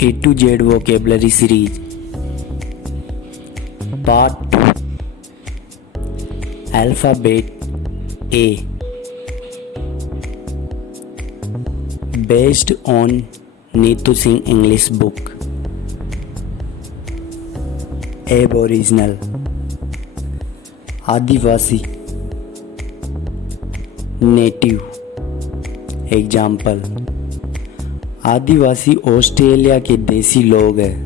A to Z vocabulary series. Part 2. Alphabet A. Based on Neetu Singh English book. Aboriginal, आदिवासी. Native. Example, आदिवासी Australia के देसी लोग हैं.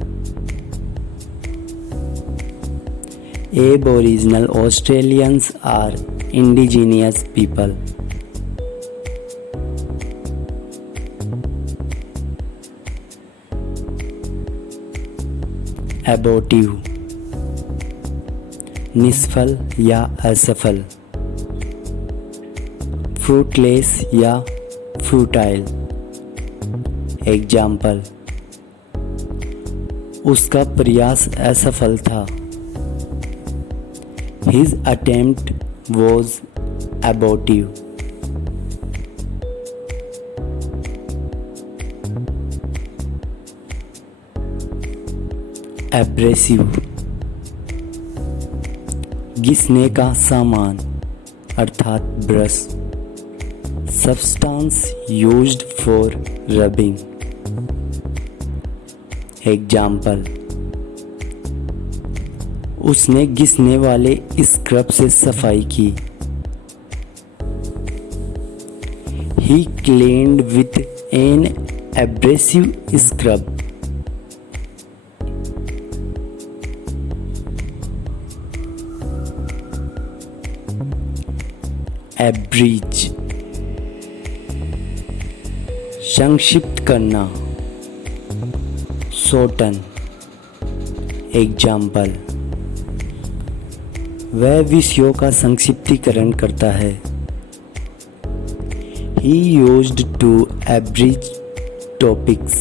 Aboriginal Australians are indigenous people. Abortive, निष्फल या असफल. फ्रूटलेस या फ्रूटाइल. एग्जाम्पल, उसका प्रयास असफल था. His attempt was abortive. Abrasive, घिसने का सामान अर्थात brush. Substance used for rubbing. Example, उसने घिसने वाले स्क्रब से सफाई की. He cleaned with an abrasive scrub. Abridge, संक्षिप्त करना. शॉर्टन. एग्जाम्पल, वह विषयों का संक्षिप्तीकरण करता है. He used to abridge topics.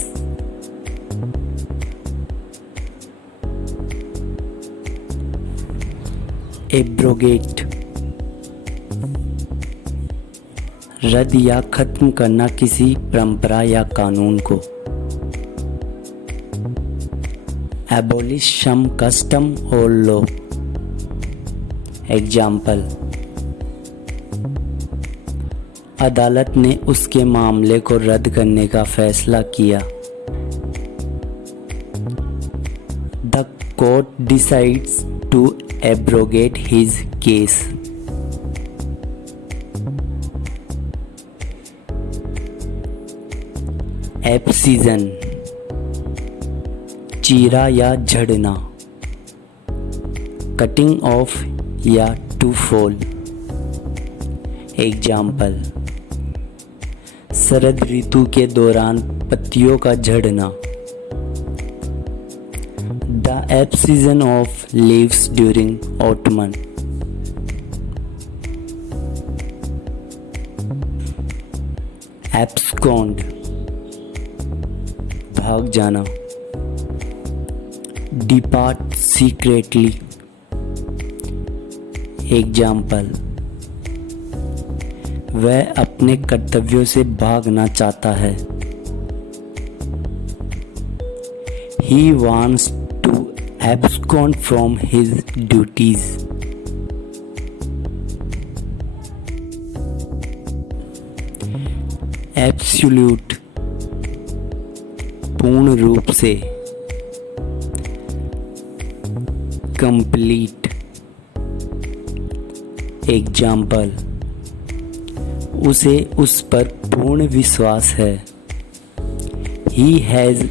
Abrogate, रद्द या खत्म करना किसी परंपरा या कानून को. Abolish some custom or law. Example, अदालत ने उसके मामले को रद्द करने का फैसला किया. The court decides to abrogate his case. Abscission, चीरा या झड़ना. कटिंग ऑफ या टू फॉल. एग्जाम्पल, शरद ऋतु के दौरान पत्तियों का झड़ना. The abscission of leaves during ottoman. Abscond, भाग जाना. Depart secretly. एग्जाम्पल, वह अपने कर्तव्यों से भागना चाहता है. He wants to abscond from his duties. Absolute, पूर्ण रूप से. Complete. एग्जाम्पल, उसे उस पर पूर्ण विश्वास है. He has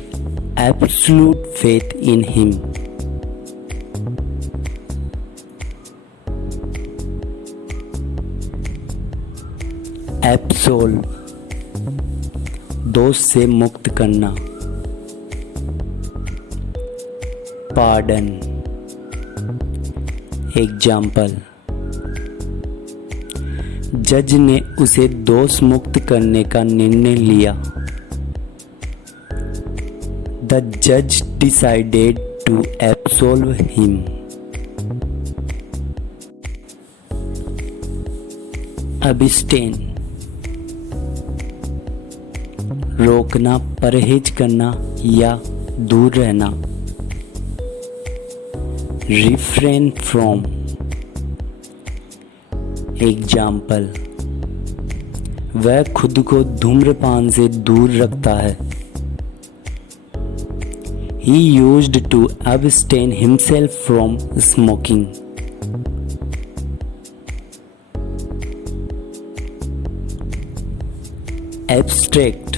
absolute faith in him. Absolve, दोष से मुक्त करना. Pardon. एग्जाम्पल, जज ने उसे दोष मुक्त करने का निर्णय लिया. द जज डिसाइडेड टू एब्सोल्व हिम. अबिस्टेन, रोकना, परहेज करना या दूर रहना, refrain from, एग्जाम्पल, वह खुद को धूम्रपान से दूर रखता है। He used to abstain himself from smoking. Abstract,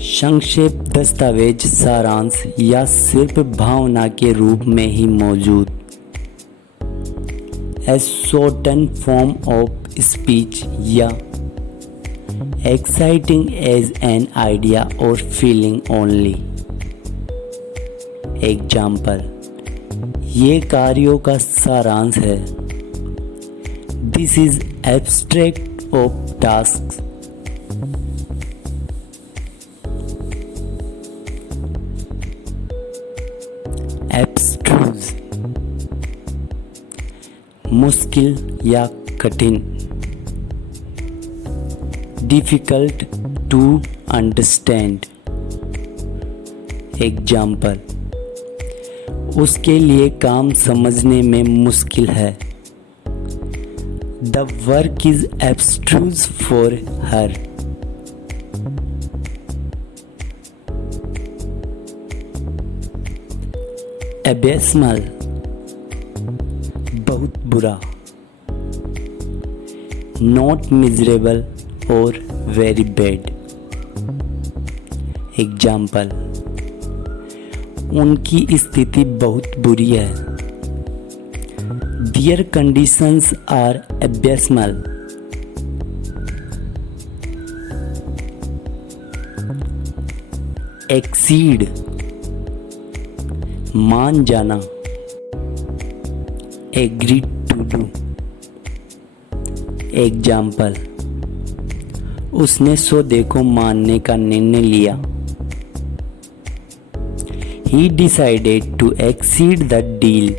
संक्षेप, दस्तावेज, सारांश या सिर्फ भावना के रूप में ही मौजूद। A shortened form of speech या exciting as an idea or feeling only। Example, ये कार्यों का सारांश है। This is abstract of tasks। Abstruse, मुश्किल या कठिन। Difficult to understand। एग्जाम्पल, उसके लिए काम समझने में मुश्किल है। The work is abstruse for her। Abysmal, बहुत बुरा। Not miserable or very bad। Example, उनकी स्थिति बहुत बुरी है। Their conditions are abysmal। Exceed, मान जाना। Agree to do। एग्जाम्पल, उसने सौदे को मानने का निर्णय लिया। He decided to exceed the deal।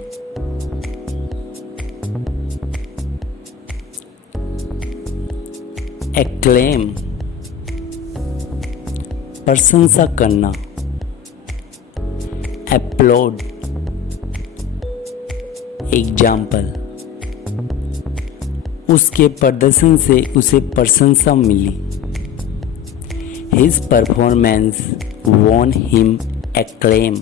Acclaim, प्रशंसा करना। Applaud। एग्जाम्पल, उसके प्रदर्शन से उसे प्रशंसा मिली। His performance won him acclaim।